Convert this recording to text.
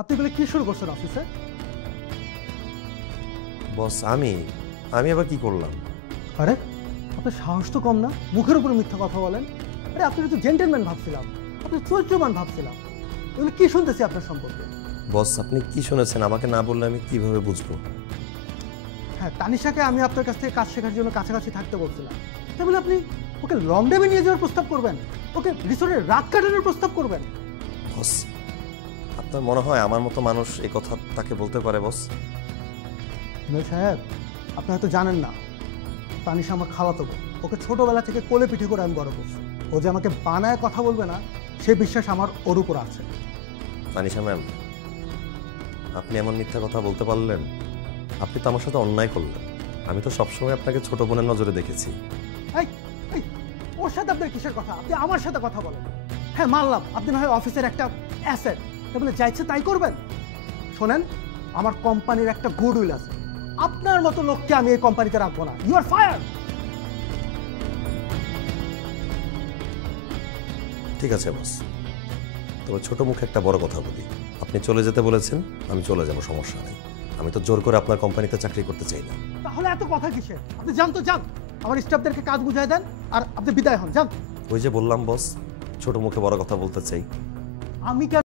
আপনি বলে কি শুরু করছেন অফিসে? বস আমি আবার কি করলাম? আরে আপনার সাহস তো কম না, মুখের উপরে মিথ্যা কথা বলেন। আরে আপনি তো জেন্টেলম্যান ভাবছিলাম, আপনি চরিত্রবান ভাবছিলাম। এগুলো কি শুনতেছি আপনার সম্পর্কে? বস আপনি কি শুনেছেন? আমাকে না বললে আমি কিভাবে বুঝবো? হ্যাঁ, তানিশাকে আমি আপনার কাছ থেকে কাজ শেখার জন্য কাছাকাছি থাকতে বলছিলাম। তাই বলে আপনি ওকে লং ড্রাইভে নিয়ে যাওয়ার প্রস্তাব করবেন, ওকে রিসোর্টে রাত কাটানোর প্রস্তাব করবেন? বস আপনার মনে হয় আমার মতো মানুষ এই কথা তাকে বলতে পারে? বস মেয়ে সাহেব, আপনি হয়তো জানেন না, তানিশা আমার খালাতো বোন। ওকে ছোটবেলা থেকে কোলে পিঠে করে আমি বড় করছি। ও যে আমাকে বানায় কথা বলবে না, সেই বিশ্বাস আমার ওর উপর আছে। তানিশা ম্যাম, আপনি এমন মিথ্যা কথা বলতে পারলেন? আপনি তো আমার সাথে অন্যায় করলেন। আমি তো সবসময় আপনাকে ছোট বোনের নজরে দেখেছি। এই এই, ওর সাথে আপনার কিসের কথা? আপনি আমার সাথে কথা বলেন। হ্যাঁ মানলাম, আপনি না হয় অফিসের একটা অ্যাসেট, তাহলে যা ইচ্ছে তাই করবেন। শোনেন, আমার কোম্পানির একটা গুডউইল আছে। আপনার মতো লোককে আমি এই কোম্পানিতে রাখবো না। You are fire. ঠিক আছে বস, তবে ছোট মুখে একটা বড় কথা বলি। আপনি চলে যেতে বলেছেন, আমি চলে যাব, সমস্যা নেই। আমি তো জোর করে আপনার কোম্পানিতে চাকরি করতে চাই না। তাহলে এত কথা কিসের? আপনি যান তো যান, আমার স্টাফদেরকে কাজ বুঝাই দেন আর আপনি বিদায় হন, যান। ওই যে বললাম বস, ছোট মুখে বড় কথা বলতে চাই। আমি কেন